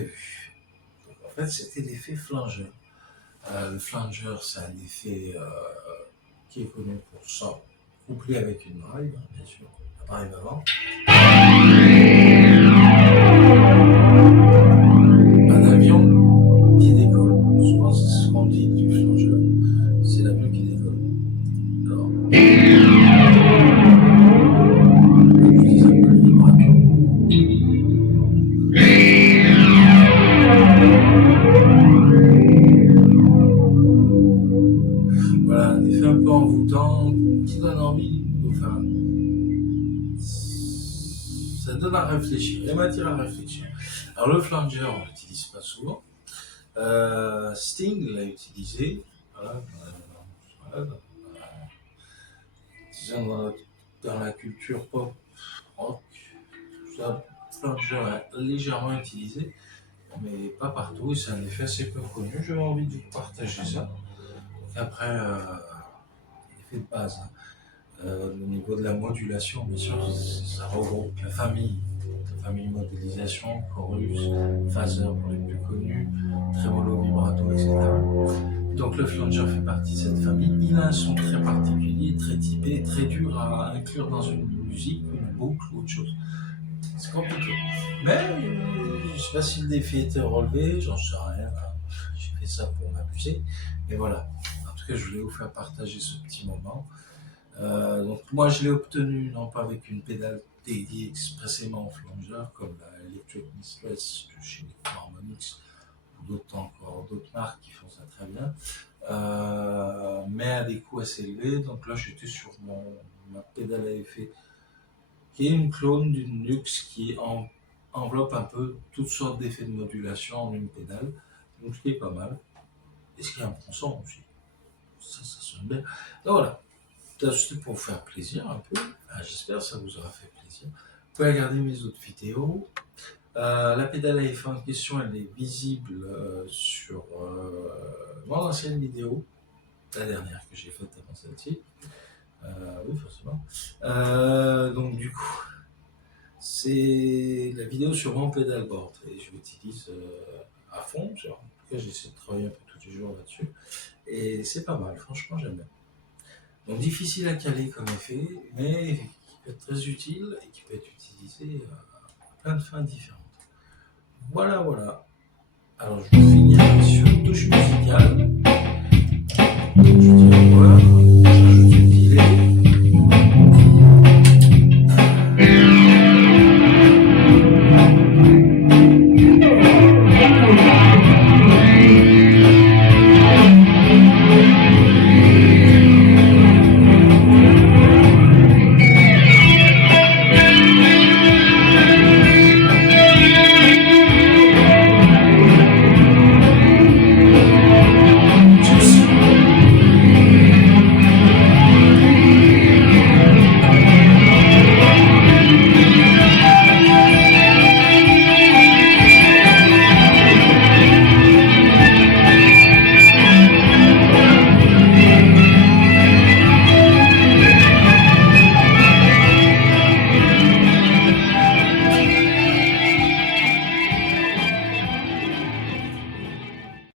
avez vu. Donc, en fait, c'était l'effet flanger. Le flanger, c'est un effet qui est connu pour ça, couplé avec une drive, hein, bien sûr, la drive avant. Un avion qui décolle. Souvent, c'est ce qu'on dit du flanger. C'est l'avion qui décolle. Alors, j'utilise un peu le vibration. Voilà, un effet un peu envoûtant qui donne envie, enfin, ça donne à réfléchir, il m'attire à réfléchir. Alors le flanger, on l'utilise pas souvent. Sting l'a utilisé, voilà, disons dans la culture pop, rock, tout ça, flanger est légèrement utilisé, mais pas partout, c'est un effet assez peu connu. J'avais envie de vous partager ça. Donc après, l'effet de base, hein. Au niveau de la modulation, bien sûr, ça regroupe la famille modélisation, chorus, phaser pour les plus connus, trémolo, vibrato, etc. Donc le flanger fait partie de cette famille. Il a un son très particulier, très typé, très dur à inclure dans une musique, une boucle ou autre chose. C'est compliqué. Mais je ne sais pas si le défi était relevé, j'en sais rien. J'ai fait ça pour m'amuser. Mais voilà. En tout cas, je voulais vous faire partager ce petit moment. Donc moi je l'ai obtenu non pas avec une pédale dédiée expressément au flanger comme la Electric Mistress de chez Harmonix ou d'autres marques qui font ça très bien, mais à des coûts assez élevés. Donc là j'étais sur ma pédale à effet qui est une clone d'une Lux qui enveloppe un peu toutes sortes d'effets de modulation en une pédale, donc ce qui est pas mal et ce qui est un bon son aussi, ça sonne bien. Donc voilà. C'était pour vous faire plaisir un peu. J'espère que ça vous aura fait plaisir. Vous pouvez regarder mes autres vidéos. La pédale à effet en question, elle est visible sur mon ancienne vidéo, la dernière que j'ai faite avant celle-ci. Oui, forcément. Donc du coup, c'est la vidéo sur mon pedalboard et je l'utilise à fond. Genre, en tout cas, j'essaie de travailler un peu tous les jours là-dessus et c'est pas mal. Franchement, j'aime bien. Donc difficile à caler comme effet, mais qui peut être très utile et qui peut être utilisé à plein de fins différentes. Voilà. Alors je vais finir sur une touche musicale.